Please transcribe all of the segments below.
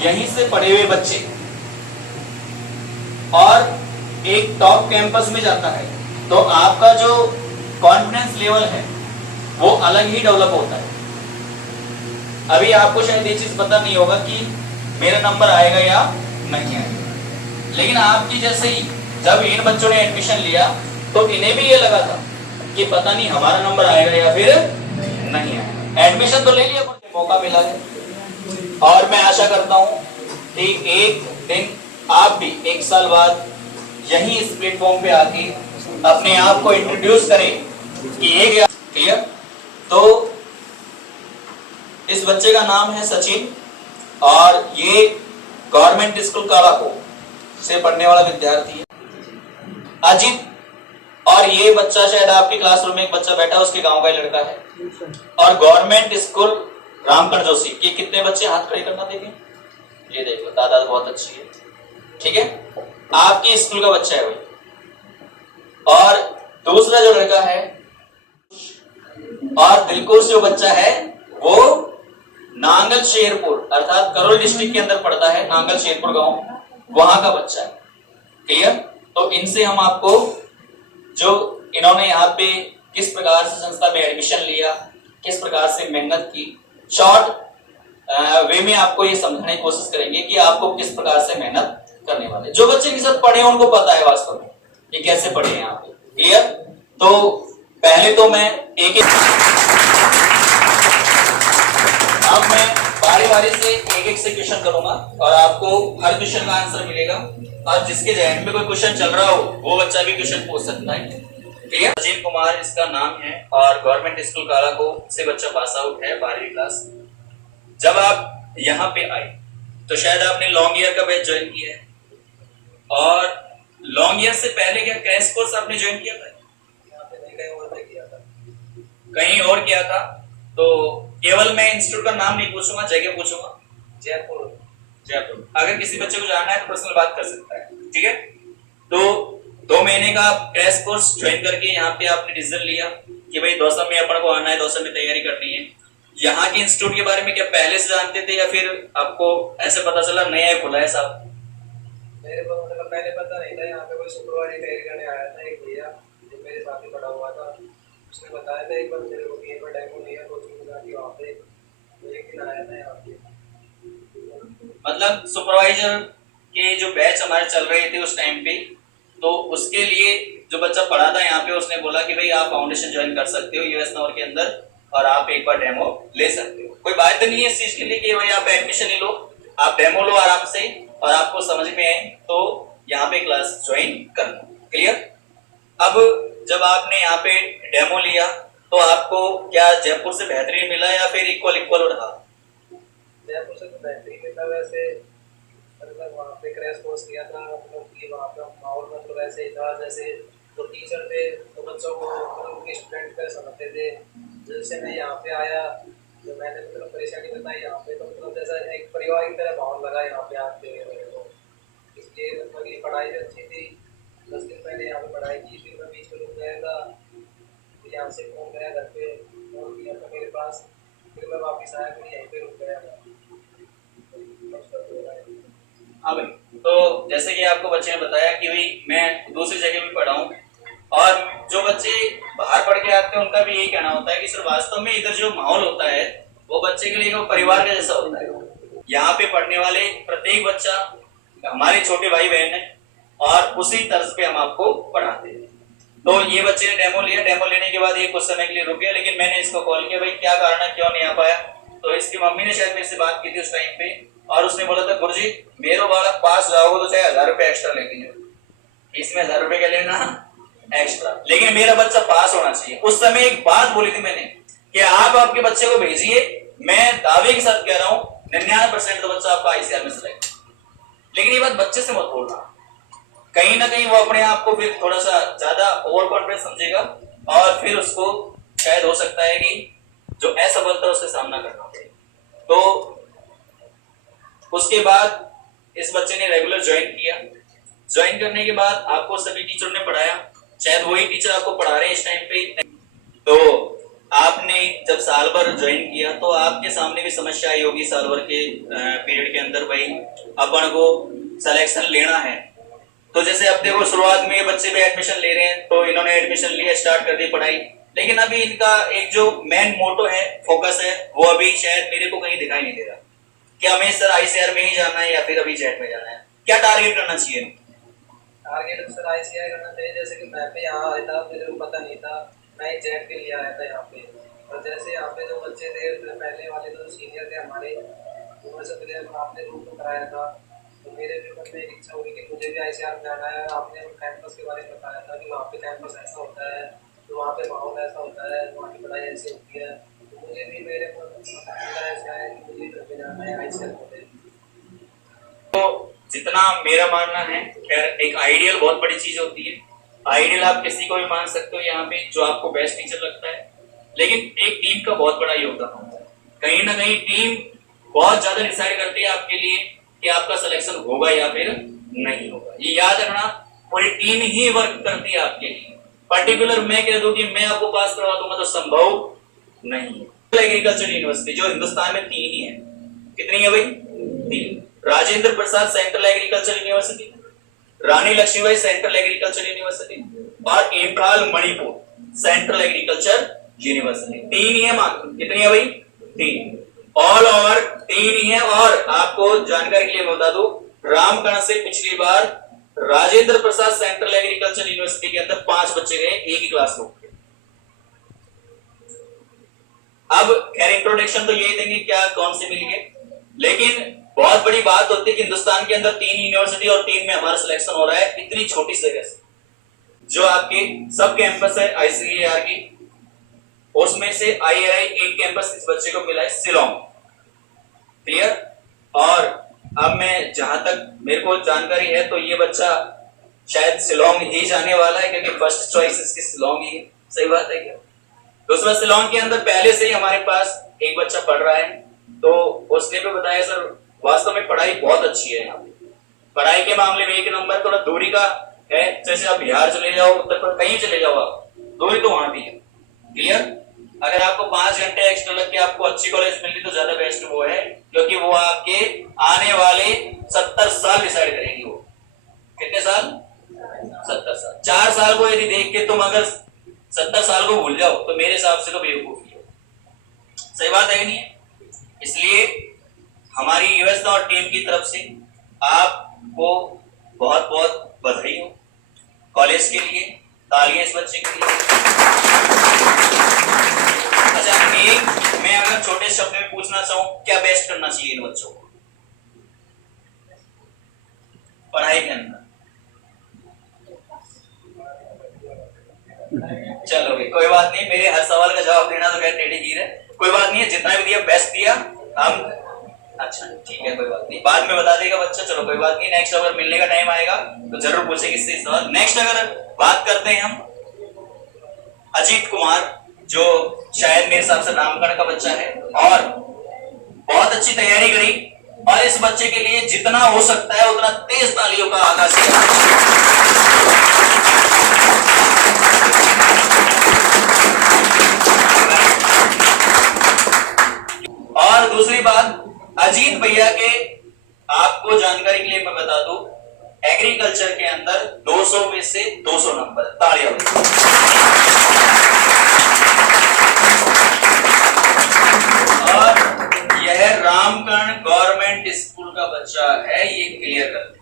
यहीं से पढ़े हुए बच्चे और एक टॉप कैंपस में जाता है तो आपका जो कॉन्फिडेंस लेवल है वो अलग ही डेवलप होता है। अभी आपको शायद ये चीज पता नहीं होगा कि मेरा नंबर आएगा या नहीं आएगा, लेकिन आपकी जैसे ही जब इन बच्चों ने एडमिशन लिया तो इन्हें भी ये लगा था कि पता नहीं हमारा नंबर आएगा या फिर नहीं आएगा। एडमिशन तो ले लिया, मौका मिला है और मैं आशा करता हूं कि एक दिन आप भी 1 साल बाद यही इस प्लेटफॉर्म पे आके अपने आप को इंट्रोड्यूस करें कि ये क्या। क्लियर? तो इस बच्चे का नाम है सचिन और ये गवर्नमेंट स्कूल कालाको से पढ़ने वाला विद्यार्थी है। अजित और ये बच्चा शायद आपके क्लासरूम में एक बच्चा बैठा है, उसके गांव का ही लड़का है। और गवर्नमेंट स्कूल रामगढ़ जोशी के कितने बच्चे हाथ खड़े करना देखें, ये देख लो, तादाद बहुत अच्छी है। ठीक है, आपके स्कूल का बच्चा है भाई। और दूसरा जो लड़का है और दिलकुश जो बच्चा है वो नांगल शेरपुर अर्थात करोल डिस्ट्रिक्ट के अंदर पड़ता है, नांगल शेरपुर गांव, वहां का बच्चा है। क्लियर? तो इनसे हम आपको जो इन्होंने यहाँ पे किस प्रकार से संस्था में एडमिशन लिया, किस प्रकार से मेहनत की, शॉर्ट वे में आपको ये समझाने की कोशिश करेंगे कि आपको किस प्रकार से मेहनत करने वाले। जो बच्चे के साथ पढ़े उनको पता है वास्तव में ये कैसे पढ़े हैं आप। क्लियर? तो पहले तो मैं एक अब मैं बारी बारी से एक से क्वेश्चन करूंगा और आपको हर क्वेश्चन का आंसर मिलेगा और जिसके जहन में कोई क्वेश्चन चल रहा हो वो बच्चा भी क्वेश्चन पूछ सकता है। क्लियर? अजीत कुमार इसका नाम है और गवर्नमेंट स्कूल कालाको से बच्चा पास आउट है 12वीं क्लास। जब आप यहाँ पे आए तो शायद आपने लॉन्ग ईयर का बैच ज्वाइन किया है और लॉन्ग ईयर से पहले क्या क्रैश कोर्स आपने ज्वाइन किया था? कहीं और किया था। तो केवल मैं इंस्टीट्यूट का नाम नहीं पूछूंगा, जगह पूछूंगा। जयपुर। जयपुर। अगर किसी बच्चे को जानना है तो पर्सनल बात कर सकता है। ठीक है? तो 2 महीने का क्रैश कोर्स ज्वाइन करके यहाँ पे आपने डिसीजन लिया कि भाई दौसा में अपन को आना है, दौसा में तैयारी करनी है। यहाँ के इंस्टीट्यूट के बारे में क्या पहले से जानते थे या फिर आपको ऐसे पता चला नया खुला है साहब? मेरे को मतलब पहले पता नहीं था। यहाँ पे कोई शुक्रवार तैयारी करने आया था एक भैया जो मेरे साथ ही पढ़ा हुआ था, उसने बताया था एक बार मेरे को कि एक बार डेमो लिया कोचिंग जाती वहाँ पे, तो एक दिन आया था यहाँ पे। मतलब सुपरवाइजर के जो बैच हमारे चल रहे थे उस टाइम पे, तो उसके लिए जो बच्चा पढ़ा था यहाँ पे उसने बोला कि भाई आप फाउंडेशन ज्वाइन कर सकते हो यूएस नॉर के अंदर और आप एक बार डेमो ले सकते हो। कोई बात नहीं है इस चीज के लिए कि भाई आप एडमिशन ले लो, आप डेमो लो आराम से और आपको समझ में आए तो यहाँ पे क्लास ज्वाइन करना। क्लियर? अब जब आपने यहाँ पे डेमो लिया तो आपको क्या जयपुर से बेहतरीन मिला या फिर इक्वल इक्वल रहा? जयपुर से तो बेहतरीन मिला वैसे, मतलब वहाँ पे क्रैश कोर्स किया था, मतलब कि वहाँ का माहौल मतलब वैसे ही था जैसे तो टीचर थे तो बच्चों को मतलब उनके स्टूडेंट पर समझते थे। जैसे मैं यहाँ पे आया तो मैंने मतलब परेशानी बताई यहाँ पे, तो मतलब जैसा एक परिवार की तरह माहौल लगा यहाँ पे आते हुए तो इसलिए मतलब ये पढ़ाई भी अच्छी थी। 10 दिन पहले यहाँ पे पढ़ाई की, फिर मैं बीच में रुक गया था, फिर यहाँ से फोन गया घर पे, फोन किया था मेरे पास, फिर मैं वापस आया, फिर यहीं पे रुक गया था। हाँ भाई, तो जैसे कि आपको बच्चे ने बताया कि भाई मैं दूसरी जगह भी पढ़ा हूँ और जो बच्चे बाहर पढ़ के आते हैं उनका भी यही कहना होता है कि सर वास्तव में इधर जो माहौल होता है वो बच्चे के लिए वो परिवार का जैसा होता है। यहाँ पे पढ़ने वाले प्रत्येक बच्चा हमारे छोटे भाई बहन है और उसी तर्ज पे हम आपको पढ़ाते हैं। तो ये बच्चे ने डेमो लिया, डेमो लेने के बाद ये कुछ समय के लिए रुक गया, लेकिन मैंने इसको कॉल किया भाई क्या कारण है, क्यों नहीं आ पाया। तो इसकी मम्मी ने शायद मेरे से बात की थी उस टाइम पे और उसने बोला था गुरुजी मेरे बालक पास जाओगे तो चाहे 1000 रुपए एक्स्ट्रा लेके जाओ, इसमें 1000 रुपए का लेना एक्स्ट्रा, लेकिन मेरा बच्चा पास होना चाहिए। उस समय एक बात बोली थी मैंने कि आप आपके बच्चे को भेजिए, मैं दावे के साथ कह रहा हूं 99% तो बच्चा आपका आईसीआर में सिलेक्ट। लेकिन ये बात बच्चे से मत बोलना, कहीं ना कहीं वो अपने आप को फिर थोड़ा सा ज्यादा ओवर कॉन्फिडेंस समझेगा और फिर उसको शायद हो सकता है कि जो असफलता उसका सामना करना पड़े। तो उसके बाद इस बच्चे ने रेगुलर ज्वाइन किया। ज्वाइन करने के बाद आपको सभी टीचर ने पढ़ाया, शायद वही टीचर आपको पढ़ा रहे हैं इस टाइम पे। तो आपने जब साल भर ज्वाइन किया तो आपके सामने भी समस्या आई होगी साल भर के पीरियड के अंदर, भाई अपन को सिलेक्शन लेना है। तो जैसे अब देखो शुरुआत में ये बच्चे भी एडमिशन ले रहे हैं, तो इन्होंने एडमिशन लिया, स्टार्ट कर दी पढ़ाई, लेकिन अभी इनका एक जो मेन मोटो है, फोकस है, वो अभी शायद मेरे को कहीं दिखाई नहीं दे रहा कि हमें सर आईसीआर में ही जाना है या फिर अभी जेट में जाना है। क्या टारगेट करना चाहिए? टारगेट सर आईसीआई करना चाहिए। जैसे कि मैं भी यहाँ आया था, मुझे पता नहीं था, मैं जेट के लिए आया था यहाँ पे। और जैसे यहाँ पे जो बच्चे थे पहले वाले जो सीनियर थे हमारे, उनसे मुझे आपने रूम को कराया था, तो मेरे भी मन में एक इच्छा हुई कि मुझे भी आईसीआर में जाना है। आपने कैंपस के बारे में बताया था कि वहाँ पे कैंपस ऐसा होता है, तो वहाँ पे माहौल ऐसा होता है, वहाँ की पढ़ाई ऐसी होती है। तो मुझे भी मेरे मन में ऐसा है कि मुझे इधर पे जाना है आईसीआर में। तो जितना मेरा मानना है, खैर एक आइडियल बहुत बड़ी चीज होती है। आइडियल आप किसी को भी मान सकते हो यहाँ पे, जो आपको बेस्ट टीचर लगता है, लेकिन एक टीम का बहुत बड़ा योगदान होता है। कहीं ना कहीं टीम बहुत ज्यादा डिसाइड करती है आपके लिए कि आपका सिलेक्शन होगा या फिर नहीं होगा। ये याद रखना, पूरी टीम ही वर्क करती है आपके लिए। पर्टिकुलर मैं कह दूं कि मैं आपको पास करवा दूंगा तो संभव नहीं है। एग्रीकल्चर यूनिवर्सिटी जो हिंदुस्तान में 3 ही है, कितनी है भाई? 3। Rajendra Prasad central agriculture university, रानी लक्ष्मीबाई सेंट्रल एग्रीकल्चर यूनिवर्सिटी और Imphal Manipur central agriculture university. 3 ही है मात्र। कितनी है भाई? 3। ऑल ओवर 3 ही है। और आपको जानकारी के लिए बता दूं, रामकरण से पिछली बार Rajendra Prasad central agriculture university के अंदर 5 बच्चे गए एक ही क्लास में। अब खैर इंट्रोडक्शन तो यही देंगे क्या कौन से मिल गए, लेकिन बहुत बड़ी बात होती है कि हिंदुस्तान के अंदर 3 यूनिवर्सिटी और 3 में हमारा सिलेक्शन हो रहा है इतनी छोटी जगह से। जो आपके सब कैंपस है आईसीएआर की, उसमें से आईआईआई एक कैंपस इस बच्चे को मिला है शिलोंग। क्लियर? और अब मैं जहां तक मेरे को जानकारी है तो ये बच्चा शायद शिलोंग ही जाने वाला है, क्योंकि फर्स्ट चॉइस इसकी शिलोंग ही है। सही बात है क्या? दूसरा, शिलोंग के अंदर पहले से ही हमारे पास एक बच्चा पढ़ रहा है, तो उसने भी बताया सर वास्तव में पढ़ाई बहुत अच्छी है यहाँ पे। पढ़ाई के मामले में 1 नंबर। थोड़ा दूरी का है, जैसे आप बिहार चले जाओ, उत्तर प्रदेश कहीं चले जाओ, आप दूरी तो वहां भी है। क्लियर? अगर आपको 5 घंटे एक्स्ट्रा लग के आपको अच्छी कॉलेज मिल रही तो ज्यादा बेस्ट वो है, क्योंकि वो आपके आने वाले 70 साल डिसाइड करेगी। वो कितने साल? 70 साल। 4 साल को यदि देख के तुम अगर 70 साल को भूल जाओ तो मेरे हिसाब से तो बेवकूफी हो। सही बात है नहीं है? इसलिए हमारी व्यवस्था और टीम की तरफ से आपको बहुत बहुत बधाई हो। कॉलेज के लिए तालियां इस बच्चे के लिए। अच्छा, मैं अगर छोटे शब्द में पूछना चाहूं, क्या बेस्ट करना चाहिए इन बच्चों को पढ़ाई के अंदर? चलो भाई कोई बात नहीं, मेरे हर सवाल का जवाब देना तो खैर टेढ़ी गिर है। कोई बात नहीं है, जितना भी दिया बेस्ट दिया हम। अच्छा ठीक है, कोई बात नहीं, बाद में बता देगा बच्चा। चलो कोई बात नहीं, नेक्स्ट अगर मिलने का टाइम आएगा तो जरूर पूछेंगे इससे सवाल। नेक्स्ट अगर बात करते हैं हम अजीत कुमार, जो शायद मेरे हिसाब से नामकरण का बच्चा है और बहुत अच्छी तैयारी करी, और इस बच्चे के लिए जितना हो सकता है उतना तेज तालियों का आगाज किया। और दूसरी बात, अजीत भैया के आपको जानकारी के लिए मैं बता दूं, एग्रीकल्चर के अंदर 200 में से 200 नंबर। तालियां। और यह रामकर्ण गवर्नमेंट स्कूल का बच्चा है, ये क्लियर कर दे।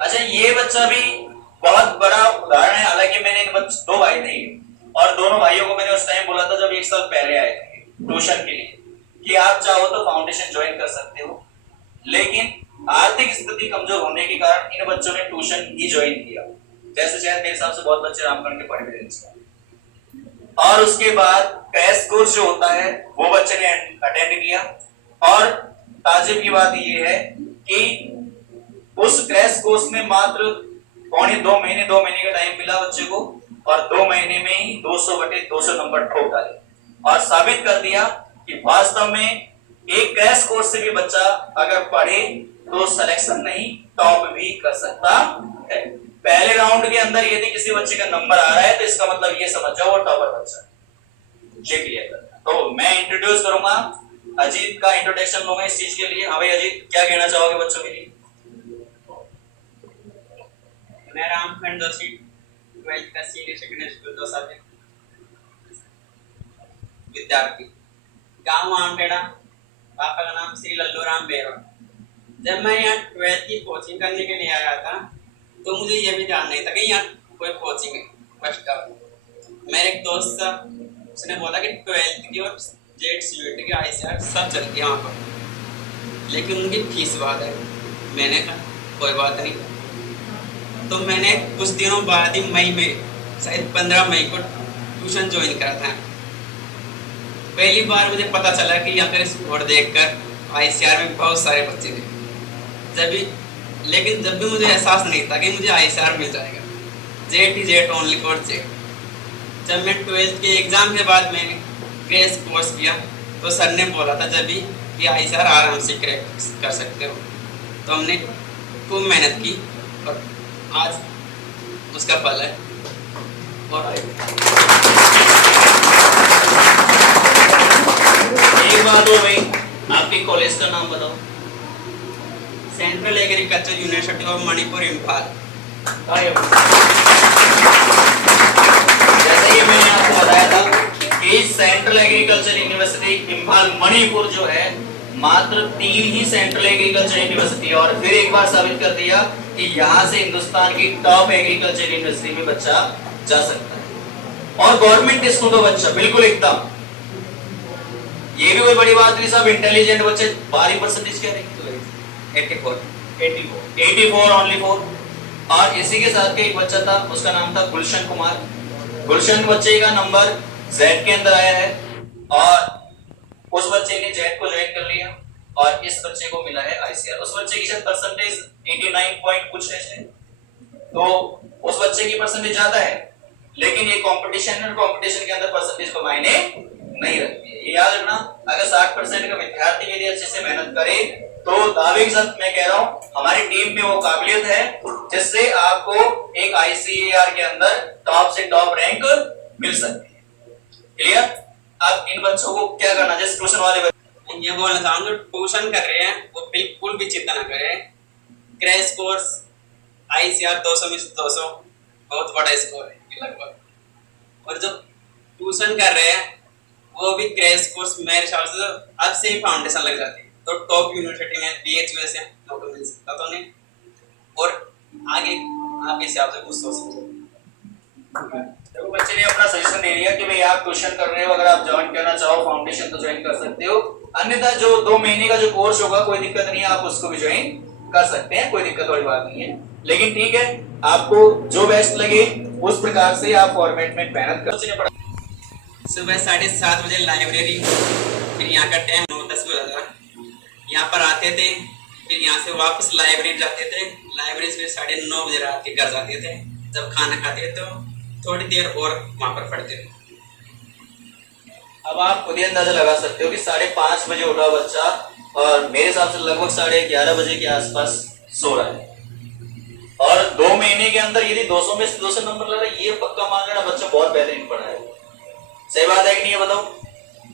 अच्छा, ये बच्चा भी बहुत बड़ा उदाहरण है। हालांकि मैंने इन 2 भाई थे और दोनों भाइयों को मैंने उस टाइम बोला था जब 1 साल पहले आए थे ट्यूशन के लिए कि आप चाहो तो फाउंडेशन ज्वाइन कर सकते हो, लेकिन आर्थिक स्थिति कमजोर होने के कारण इन बच्चों ने ट्यूशन ही ज्वाइन किया। जैसे शायद मेरे हिसाब से बहुत बच्चे रामकर्ण के पढ़े हुए। और उसके बाद क्रैश कोर्स जो होता है वो बच्चे ने अटेंड किया। और ताजुब की बात ये है कि उस क्रैश कोर्स में मात्र 2 महीने का टाइम मिला बच्चे को, और 2 महीने में ही 200/200 नंबर ठोक डाले और साबित कर दिया कि वास्तव में एक क्रैश कोर्स से भी बच्चा अगर पढ़े तो सिलेक्शन नहीं टॉप भी कर सकता है। पहले राउंड के अंदर यदि किसी बच्चे का नंबर आ रहा है तो इसका मतलब ये समझ जाओ वो टॉपर बच्चा है। ये क्लियर करना। तो मैं इंट्रोड्यूस करूंगा, अजीत का इंट्रोडक्शन लूंगा इस चीज के लिए। हाँ भाई अजीत, क्या कहना चाहोगे बच्चों के लिए? मैं रामखंड जोशी 12th का सीनियर सेकेंडरी स्कूल दौसा में विद्यार्थी, गांव आमटेड़ा, पापा का नाम श्री लल्लू राम बेरवा। जब मैं यहाँ 12th की कोचिंग करने के लिए आया था तो मुझे ये भी ध्यान नहीं था कि यहाँ कोई कोचिंग है। फर्स्ट ऑफ मेरे एक दोस्त था, उसने बोला कि 12th की और जेट सीयूईटी की आईसीआर सब चलती है वहाँ पर, लेकिन उनकी फीस बहुत है। मैंने कहा कोई बात नहीं, तो मैंने कुछ दिनों बाद ही मई में, शायद 15 मई को ट्यूशन ज्वाइन करा था। पहली बार मुझे पता चला कि यहाँ पर स्कोर देखकर आईसीआर में बहुत सारे बच्चे थे। लेकिन जब भी मुझे एहसास नहीं था कि मुझे आईसीआर मिल जाएगा, jet he jet, only for jet. जब मैं 12th के एग्ज़ाम के बाद मैंने क्रैश कोर्स किया तो सर ने बोला था जब भी कि आईसीआर आराम से क्रैक कर सकते हो। तो हमने खूब मेहनत की और आज उसका फल है। और एक बात हो भाई, आपके कॉलेज का नाम बताओ। Central agriculture university of Manipur Imphal. जैसे कि मैंने आपको बताया था कि central agriculture university Imphal Manipur जो है मात्र 3 ही सेंट्रल एग्रीकल्चर यूनिवर्सिटी, और फिर एक बार साबित कर दिया कि यहाँ से हिंदुस्तान की टॉप एग्रीकल्चर यूनिवर्सिटी में बच्चा जा सकता है। और गवर्नमेंट स्कूल का बच्चा बिल्कुल एकदम, ये भी कोई बड़ी बात नहीं। सब इंटेलिजेंट बच्चे 12% क्या रहे, 84 ओनली 4। और इसी के साथ के एक बच्चा था, उसका नाम था गुलशन कुमार। गुलशन बच्चे का नंबर जेड के अंदर आया है और उस बच्चे ने जेड को ज्वाइन कर लिया और इस बच्चे को मिला है आईसीआर। उस बच्चे की शायद परसेंटेज 89 पॉइंट कुछ है, तो उस बच्चे की परसेंटेज ज्यादा है, लेकिन ये कंपटीशन है, कंपटीशन के अंदर परसेंटेज को मायने नहीं रखती है। ये याद रखना, अगर 60% का विद्यार्थी यदि अच्छे से मेहनत करे तो दावे के साथ मैं कह रहा हूं हमारी टीम में वो काबिलियत है जिससे आपको एक आईसीएआर के अंदर टॉप से टॉप रैंक मिल सकती है। क्लियर? अब इन बच्चों को क्या करना चाहिए? ट्यूशन वाले बच्चे ये बोलना चाहूँगा, जो ट्यूशन कर रहे हैं वो बिल्कुल भी चिंता ना करें। क्रैश कोर्स आईसीआर 200 में से 200 बहुत बड़ा स्कोर है लगभग। और जो ट्यूशन कर रहे हैं वो भी क्रैश कोर्स मेरे ख्याल से अब से ही फाउंडेशन लग जाती है, तो टॉप यूनिवर्सिटी में बीएचयू से नौकरी मिल सकता तो नहीं। और आगे आप इस हिसाब से कुछ सोच सकते। देखो बच्चे ने अपना सजेशन दे दिया कि भाई आप ट्यूशन कर रहे हो, अगर आप ज्वाइन करना चाहो फाउंडेशन तो ज्वाइन कर सकते हो, अन्यथा जो 2 महीने का जो कोर्स होगा कोई दिक्कत नहीं है, आप उसको भी ज्वाइन कर सकते हैं, कोई दिक्कत वाली बात नहीं है। लेकिन ठीक है, आपको जो बेस्ट लगे उस प्रकार से आप फॉर्मेट में मेहनत कर। सुबह 7:30 बजे लाइब्रेरी, फिर यहाँ का टाइम 9-10 बजे था। यहाँ पर आते थे, फिर यहाँ से वापस लाइब्रेरी जाते थे। लाइब्रेरी से 9:30 बजे रात के घर जाते थे। जब खाना खाते तो थोड़ी देर और वहाँ पर पढ़ते थे। अब आप खुद ही अंदाजा लगा सकते हो कि 5:30 बजे उठा बच्चा और मेरे हिसाब से लगभग 11:30 बजे के आसपास सो रहा है, और 2 महीने के अंदर यदि 200 में से 200 नंबर लगा, ये पक्का मान लेना बच्चा बहुत बेहतरीन पढ़ा है। सही बात है कि नहीं है बताओ?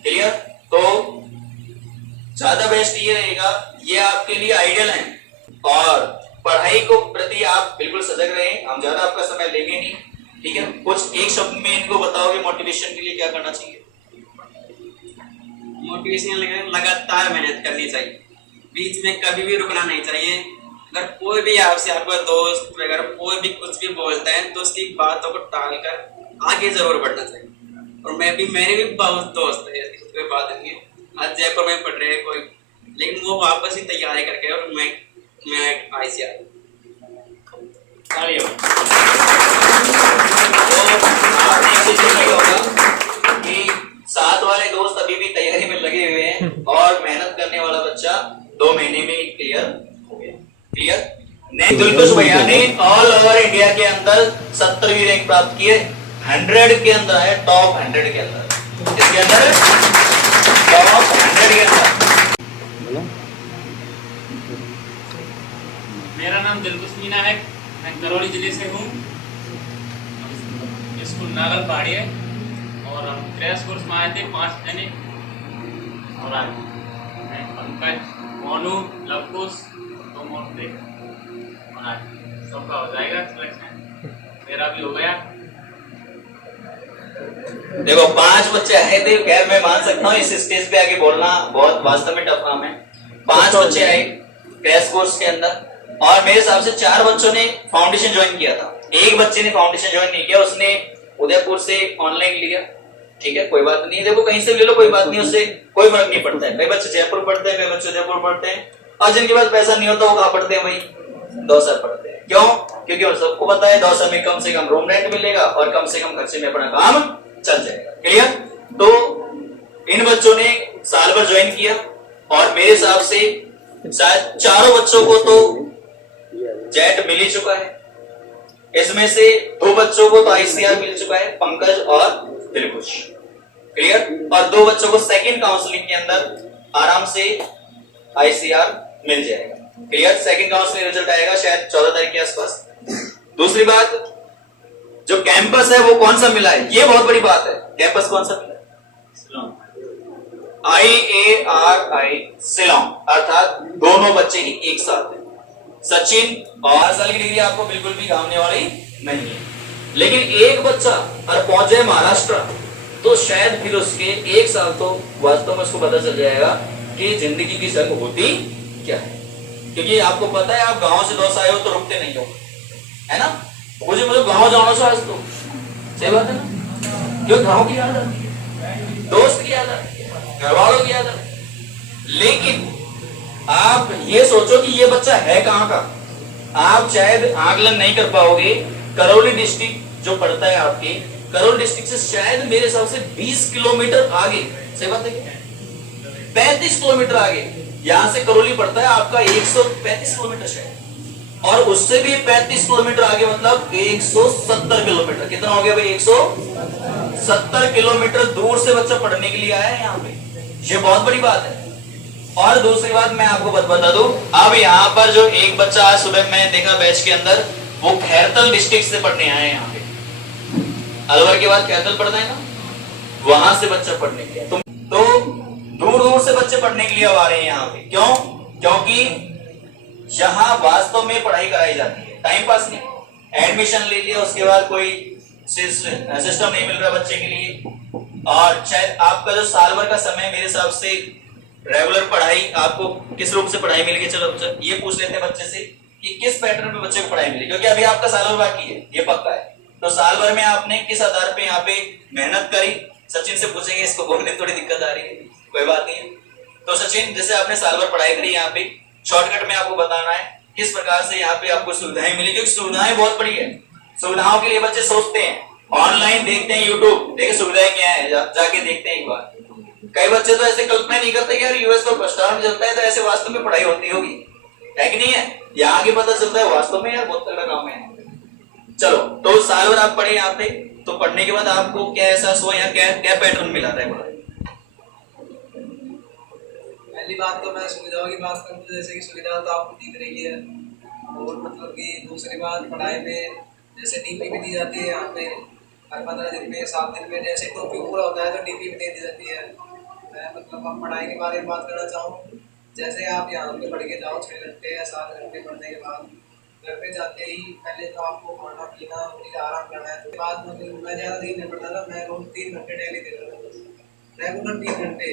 क्लियर? तो ज्यादा बेस्ट ये रहेगा, ये आपके लिए आइडियल है, और पढ़ाई को प्रति आप बिल्कुल सजग रहें। हम ज्यादा आपका समय लेंगे नहीं, ठीक है? कुछ एक शब्द में इनको बताओगे मोटिवेशन के लिए क्या करना चाहिए? मोटिवेशन लगातार मेहनत करनी चाहिए, बीच में कभी भी रुकना नहीं चाहिए। अगर कोई भी आपसे, आपका दोस्त वगैरह कोई भी कुछ भी बोलता है तो उसकी बातों को टालकर आगे जरूर बढ़ना चाहिए। और मेरे भी बहुत दोस्त है, कोई बात नहीं है, आज जयपुर में पढ़ रहे हैं कोई, लेकिन वो वापस ही तैयारी करके, और मैं आईसीआर। तो आपने एक चीज देखा होगा कि साथ वाले दोस्त अभी भी तैयारी में लगे हुए हैं और मेहनत करने वाला बच्चा 2 महीने में क्लियर हो गया। क्लियर? दिलकुश भैया ने ऑल ओवर इंडिया के अंदर 70वीं रैंक प्राप्त की है, 100 के अंदर है, टॉप 100 के अंदर, इसके अंदर टॉप 100 के अंदर। मेरा नाम दिलकुश मीना है, मैं करौली जिले से हूँ। स्कूल नागल पहाड़ी है और हम क्रैश कोर्स में आए थे 5 जने और आज मैं पंकज मोनू लवकुश 2 मोर थे और आज सबका हो जाएगा सिलेक्शन, मेरा भी हो गया। देखो 5 बच्चे आए थे, खैर मैं मान सकता हूँ इस स्टेज पे आके बोलना बहुत वास्तव में टफ काम है। 5 बच्चे आए क्रैश कोर्स के अंदर और मेरे हिसाब से 4 बच्चों ने फाउंडेशन ज्वाइन किया था, एक बच्चे ने फाउंडेशन ज्वाइन नहीं किया, उसने उदयपुर से ऑनलाइन लिया। ठीक है, कोई बात नहीं, देखो कहीं से भी ले लो कोई बात नहीं, उससे कोई फर्क नहीं पड़ता है। कई बच्चे जयपुर पढ़ते हैं, कई बच्चे उदयपुर पढ़ते हैं और जिनके पास पैसा नहीं होता वो कहाँ पढ़ते हैं भाई, दौसा पढ़ते हैं। क्यों? क्योंकि वो सबको पता है दौसा में कम से कम रूम रेंट मिलेगा और कम से कम खर्चे में अपना काम चल जाएगा। क्लियर? तो इन बच्चों ने साल भर ज्वाइन किया और मेरे हिसाब से शायद 4 बच्चों को तो जेट मिल ही चुका है, इसमें से 2 बच्चों को तो आईसीआर मिल चुका है, पंकज और दिलकुश। क्लियर? और 2 बच्चों को सेकंड काउंसलिंग के अंदर आराम से आईसीआर मिल जाएगा। क्लियर? सेकंड काउंसलिंग रिजल्ट आएगा शायद 14 तारीख के आसपास। दूसरी बात, जो कैंपस है वो कौन सा मिला है, ये बहुत बड़ी बात है। कैंपस कौन सा मिला है? IARI शिलोंग, अर्थात दोनों बच्चे ही एक साथ हैं। सचिन और 4 साल की डिग्री आपको बिल्कुल भी घामने वाली नहीं है, लेकिन एक बच्चा अगर पहुंचे महाराष्ट्र तो शायद फिर उसके 1 साल तो वास्तव में उसको पता चल जाएगा कि जिंदगी की जंग होती क्या है। क्योंकि आपको पता है आप गांव से दौसा आए हो तो रुकते नहीं हो, है ना? मुझे मतलब गांव जाना से आज तो सही बात है ना, क्यों? गांव की याद आती है, दोस्त की याद आती है, घर वालों की याद आती है। लेकिन आप ये सोचो कि ये बच्चा है कहां का, आप शायद आकलन नहीं कर पाओगे। करौली डिस्ट्रिक्ट जो पड़ता है आपके, करौली डिस्ट्रिक्ट से शायद मेरे हिसाब से 20 किलोमीटर आगे, सही बात है, 35 किलोमीटर आगे यहां से करौली पड़ता है आपका, 135 किलोमीटर शायद, और उससे भी 35 किलोमीटर आगे मतलब 170 किलोमीटर। कितना हो गया भाई? 170 किलोमीटर दूर से बच्चा पढ़ने के लिए आया है यहाँ पे, ये बहुत बड़ी बात है। और दूसरी बात मैं आपको बता दूं, अब यहाँ पर जो एक बच्चा आज सुबह मैं देखा बैच के अंदर, वो खैरतल डिस्ट्रिक्ट से पढ़ने आए हैं यहाँ पे, अलवर के बाद खैरतल पढ़ना है ना, वहां से बच्चा पढ़ने के लिए। तो दूर दूर से बच्चे पढ़ने के लिए आ रहे हैं यहाँ पे। क्यों? क्योंकि यहाँ वास्तव में पढ़ाई कराई जाती है, टाइम पास नहीं। एडमिशन ले लिया, उसके बाद कोई सिस्टम नहीं मिल रहा बच्चे के लिए, और शायद आपका जो साल भर का समय मेरे हिसाब से रेगुलर पढ़ाई आपको किस रूप से पढ़ाई मिलेगी, चलो ये पूछ लेते हैं बच्चे से कि किस पैटर्न पे बच्चे को पढ़ाई मिलेगी। क्योंकि अभी आपका साल भर बाकी है, ये पक्का है। तो साल भर में आपने किस आधार पे यहाँ पे मेहनत करी, सचिन से पूछेंगे, इसको बोलने थोड़ी दिक्कत आ रही है, कोई बात नहीं है। तो सचिन, जैसे आपने साल भर पढ़ाई करी, यहाँ पे शॉर्टकट में आपको बताना है किस प्रकार से यहाँ पे आपको सुविधाएं मिली, क्योंकि सुविधाएं बहुत बड़ी है। सुविधाओं के लिए बच्चे सोचते हैं, ऑनलाइन देखते हैं, यूट्यूब देखिए सुविधाएं क्या है, जाके देखते हैं एक बार। कई बच्चे तो ऐसे कल्पना नहीं करते कि यार यूएस में भ्रष्टाचार में चलता है तो ऐसे वास्तव में पढ़ाई होती होगी, है कि नहीं है? यहाँ आगे पता चलता है वास्तव में यार बहुत तगड़ा काम है। चलो, तो साल भर आप पढ़े यहाँ पे, तो पढ़ने के बाद आपको क्या एहसास हुआ, यहाँ क्या क्या पैटर्न मिला था? पहली बात तो मैं सुविधाओं की बात करूँ तो जैसे कि सुविधा तो आपको दिख रही है, और मतलब कि दूसरी बात पढ़ाई में जैसे डीपी भी दी जाती है यहाँ पे हर 15 दिन में, 7 दिन में, जैसे टॉपिक पूरा होता है तो डीपी भी दे दी जाती है। मैं मतलब अब पढ़ाई के बारे में बात करना चाहूँ, जैसे आप यहाँ पे पढ़ के जाओ 6 घंटे या 7 घंटे पढ़ने के बाद घर पे जाते ही पहले तो आपको खाना पीना फिर आराम करना है। उसके बाद मतलब मैं ज़्यादा दिन नहीं पढ़ता था, मैं रोज 3 घंटे डेली देता था, रेगुलर 3 घंटे।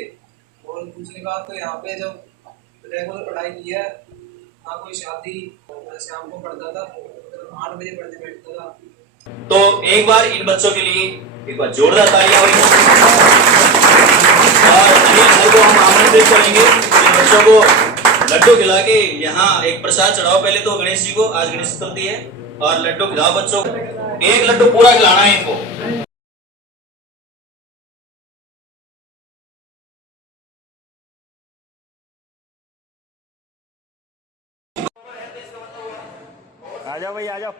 और दूसरी बात तो यहाँ पे जब रेगुलर पढ़ाई की है, ना कोई शादी, मैं शाम को पढ़ता था, 8 बजे पढ़ने बैठता था। तो एक बार इन बच्चों के लिए एक बार जोरदार तालियां हुई। और अनिल सर को हम आमंत्रित करेंगे इन बच्चों को लड्डू खिला के यहाँ एक प्रसाद चढ़ाओ। पहले तो गणेश जी को, आज गणेश चतुर्थी है, और लड्डू खिलाओ बच्चों को, एक लड्डू पूरा खिलाना है इनको। आ जाओ भाई, आ जाओ।